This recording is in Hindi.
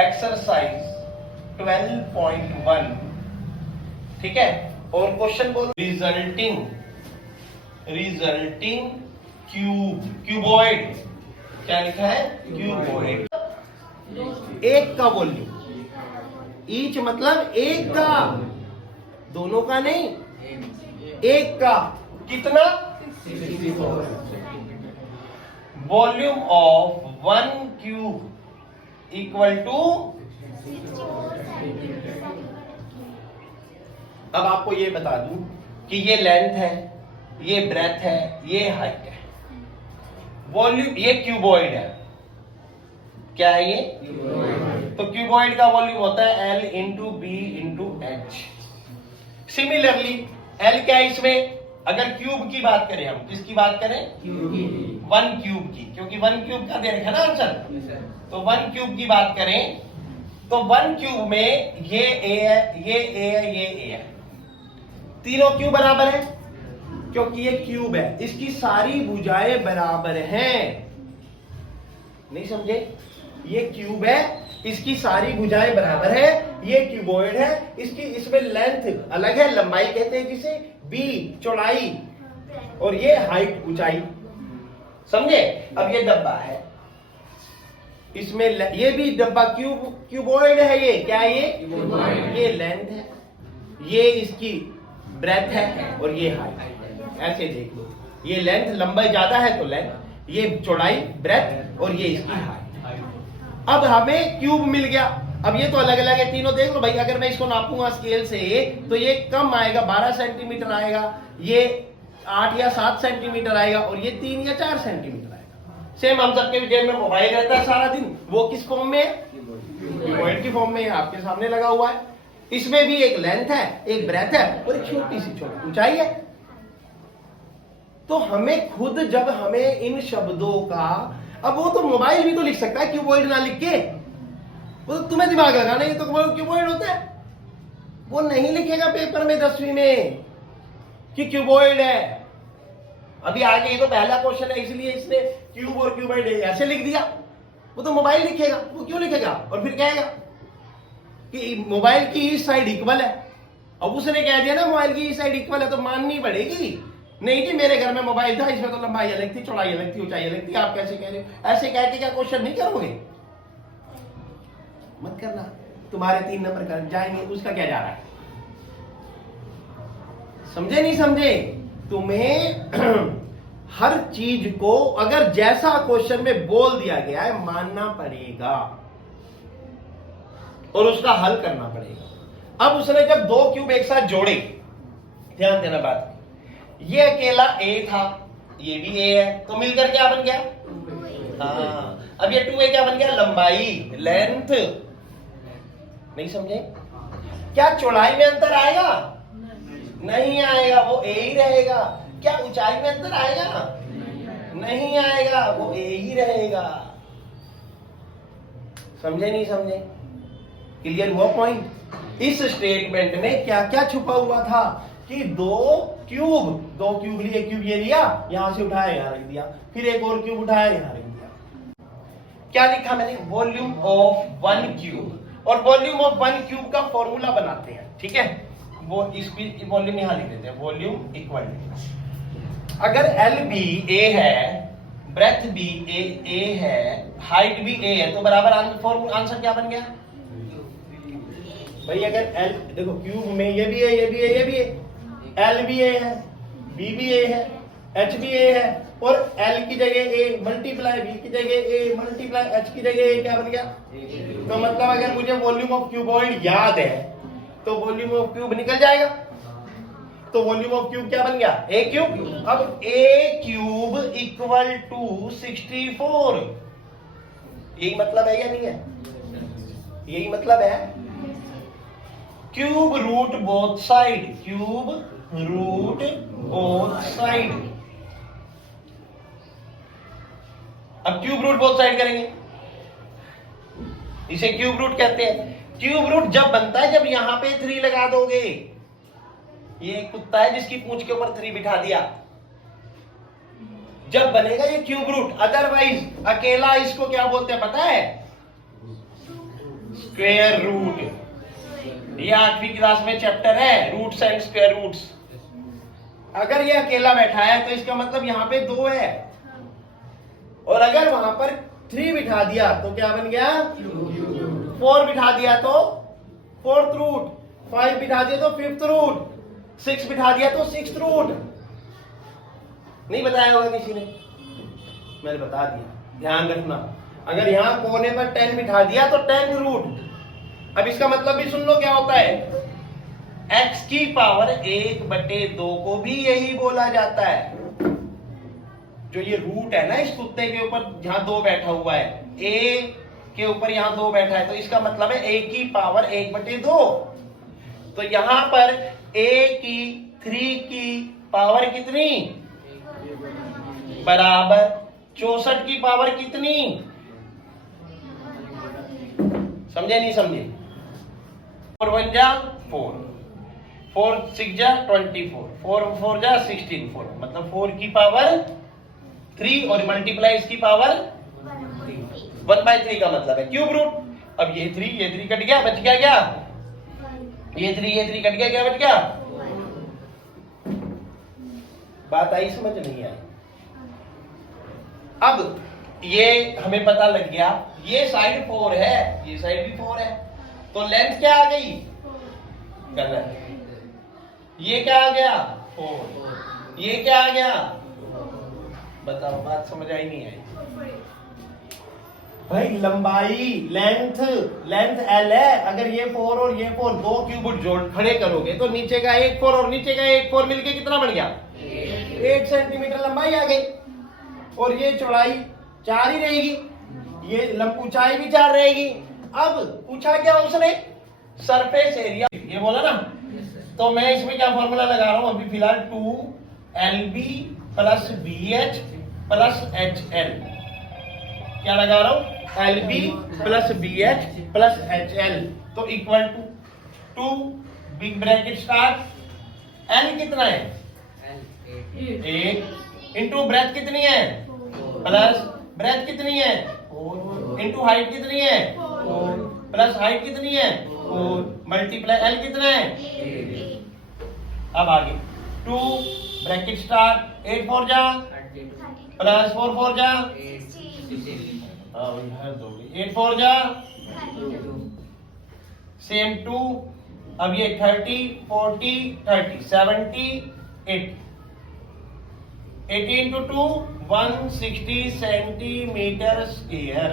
एक्सरसाइज 12.1, ठीक है। और क्वेश्चन बोलो, रिजल्टिंग क्यूबॉइड, क्या लिखा है? क्यूबॉइड। एक का वॉल्यूम, ईच मतलब एक का, दोनों का नहीं, एक का कितना? 64। Volume of 1 cube equal to, अब आपको ये बता दूं कि ये लेंथ है, ये ब्रेथ है, ये हाइट है। वॉल्यूम, ये क्यूबॉइड है, क्या है ये? तो क्यूबॉइड का वॉल्यूम होता है L into b into h. Similarly L क्या है इसमें? अगर क्यूब की बात करें, हम किसकी बात करें? 1 क्यूब की, क्योंकि 1 क्यूब का दे रखा ना आंसर। तो 1 क्यूब की बात करें तो 1 क्यूब में ये A है, ये A है, ये A है, तीनों क्यों बराबर है? क्योंकि ये क्यूब है, इसकी सारी भुजाएं बराबर हैं। नहीं समझे? ये क्यूब है, इसकी सारी भुजाएं बराबर है, ये क्यूबॉइड है, इसकी इसमें लेंथ अलग है, लंबाई कहते हैं जिसे, बी चौड़ाई, और ये हाइट ऊंचाई, समझे? अब ये डब्बा है, इसमें ये भी डब्बा क्यूबॉइड है, ये क्या है? ये लेंथ है, ये इसकी ब्रेथ है, और ये हाइट। ऐसे देख लो, ये लेंथ, लंबाई ज्यादा है तो लेंथ, ये चौड़ाई ब्रेथ, और ये इसकी हाइट। अब हमें क्यूब मिल गया। अब ये तो अलग अलग है तीनों, देख लो भाई, अगर मैं इसको नापूंगा स्केल से तो ये कम आएगा, 12 सेंटीमीटर आएगा, ये 8 या 7 सेंटीमीटर आएगा, और ये 3 या 4 सेंटीमीटर आएगा। सेम हम सबके जेब में मोबाइल रहता है सारा दिन, वो किस फॉर्म में है? क्यूबॉइड की फॉर्म में है, आपके सामने लगा हुआ है। इसमें भी एक लेंथ है, एक ब्रेथ है, और एक छोटी सी छोटी ऊंचाई है। तो हमें खुद, जब हमें इन शब्दों का, अब वो तो मोबाइल भी तो लिख सकता है क्यूबॉइड ना लिख के, वो तो तुम्हें दिमाग लगाना, ये तो क्यूबॉइड होता है, वो नहीं लिखेगा पेपर में 10वीं में कि क्यूबॉइड है। अभी आगे ये तो पहला क्वेश्चन है, इसलिए इसने क्यूब और क्यूबॉइड ऐसे लिख दिया। वो तो मोबाइल लिखेगा, वो क्यों लिखेगा? और फिर कहेगा कि मोबाइल की इस साइड इक्वल है। अब उसने कह दिया ना मोबाइल की इस साइड इक्वल है, तो माननी पड़ेगी। नहीं जी, मेरे घर में मोबाइल था, इसमें तो लंबाई अलग थी, चौड़ाई अलग थी, ऊंचाई अलग थी, आप कैसे कह रहे हो? ऐसे कह के क्या क्वेश्चन नहीं करोगे? मत करना, तुम्हारे 3 नंबर कर जाएंगे, उसका क्या जा रहा है? समझे नहीं समझे? तुम्हें हर चीज को अगर जैसा क्वेश्चन में बोल दिया गया है मानना पड़ेगा और उसका हल करना पड़ेगा। अब उसने जब 2 क्यूब एक साथ जोड़े, ध्यान देना बात, ये अकेला A था, ये भी A है, तो मिलकर क्या बन गया? हाँ, अब ये 2A क्या बन गया? लंबाई, लेंथ। नहीं समझे? क्या चौड़ाई में अंतर आएगा? नहीं आएगा, वो A ही रहेगा। क्या ऊंचाई में अंतर आएगा? नहीं आएगा, वो A ही रहेगा। समझे नहीं समझे? क्लियर हुआ पॉइंट? इस स्टेटमेंट में क्या क्या छुपा हुआ था कि 2 क्यूब लिए, क्यूब ये लिया, यहां से उठाया यहां रख दिया, फिर एक और क्यूब उठाया यहां रख दिया। क्या लिखा मैंने? Volume of 1 cube. और वॉल्यूम ऑफ 1 क्यूब का फॉर्मूला बनाते हैं, ठीक है? वो इस वॉल्यूम यहां लिख देते हैं, वॉल्यूम इक्वल, अगर L भी A है, ब्रेथ भी A है, हाइट भी A है, तो बराबर आंसर क्या बन गया भाई? अगर L, देखो क्यूब में ये भी है, ये भी है, ये भी है, L भी A है, B भी A है, H भी A है, और L की जगह A मल्टीप्लाई B की जगह A मल्टीप्लाई H की जगह A क्या बन गया? तो मतलब अगर मुझे वॉल्यूम ऑफ क्यूबॉइड याद है तो वॉल्यूम ऑफ क्यूब निकल जाएगा। तो वॉल्यूम ऑफ क्यूब क्या बन गया? A cube. अब A क्यूब इक्वल टू 64, यही मतलब है या नहीं है? यही मतलब है। Cube root both side, cube root both side. अब क्यूब रूट बोथ साइड करेंगे, इसे क्यूब रूट कहते हैं। क्यूब रूट जब बनता है जब यहां पे 3 लगा दोगे। ये एक कुत्ता है जिसकी पूंछ के ऊपर 3 बिठा दिया, जब बनेगा ये क्यूब रूट। अदरवाइज अकेला इसको क्या बोलते हैं पता है? Square root. ये 8वीं क्लास में चैप्टर है, रूट्स एंड स्क्वायर रूट्स। अगर ये अकेला बैठा है तो इसका मतलब यहाँ पे 2 है, और अगर वहां पर 3 बिठा दिया तो क्या बन गया? 4 बिठा दिया तो 4th रूट, 5 बिठा दिया तो 5th रूट, 6 बिठा दिया तो 6th रूट। नहीं बताया होगा किसी ने, मैंने बता दिया, ध्यान रखना। अगर यहां कोने पर 10 बिठा दिया तो 10th रूट। अब इसका मतलब भी सुन लो क्या होता है। x की पावर 1/2 को भी यही बोला जाता है। जो ये रूट है ना इस कुत्ते के ऊपर, जहां 2 बैठा हुआ है, a के ऊपर यहां 2 बैठा है, तो इसका मतलब है a की पावर 1/2। तो यहां पर a की 3 की पावर कितनी? बराबर 64 की पावर कितनी? समझे नहीं समझे? 4 1 जा 4, 4 6 जा 24, 4 4 जा 16, 4 मतलब 4 की पावर 3 और मल्टीप्लाई इसकी पावर 1/3 का मतलब है क्यूब रूट। अब ये 3 कट गया, बच गया क्या? ये 3 कट गया, क्या बच गया? बात आई समझ नहीं आई? अब ये हमें पता लग गया, ये साइड 4 है, ये साइड भी 4 है, तो लेंथ क्या आ गई? गलत। ये क्या आ गया? 4। ये क्या आ गया? बताओ, बात समझ आई नहीं आई? भाई लंबाई लेंथ L है। अगर ये 4 और ये 4 2 क्यूबिट जोड़ खड़े करोगे तो नीचे का एक 4 और नीचे का एक 4 मिलके कितना बन गया? 8 सेंटीमीटर लंबाई आ गई। और ये चौड़ाई 4 ही रहेगी, ये ऊंचाई भी 4 रहेगी। अब पूछा क्या उसने? सरफेस एरिया, ये बोला ना। तो मैं इसमें क्या फॉर्मूला लगा रहा हूं अभी फिलहाल? 2LB + BH + HL। क्या लगा रहा हूं? LB + BH + HL, तो equal to 2 big bracket start, L कितना है? 8 इंटू ब्रेथ कितनी है? प्लस ब्रेथ कितनी है? 4 इंटू हाइट कितनी है? 4 प्लस हाइट कितनी है? 4 मल्टीप्लाई L कितना है? 8। अब आगे 2 ब्रैकेट स्टार्ट, 8 4 जा प्लस 4 4 जा 8 4 जा सेम 2। अब ये 30 40 30 70 80 80 इंटू 2 160 सेंटीमीटर स्क्वायर।